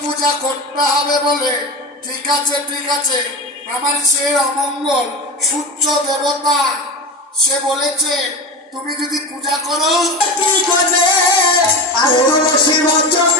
পূজা করতে হবে বলে ঠিক আছে ঠিক আছে, আমার সে অমঙ্গল সূর্য দেবতা সে বলেছে তুমি যদি পূজা করো কি করে আর তুলসী বচন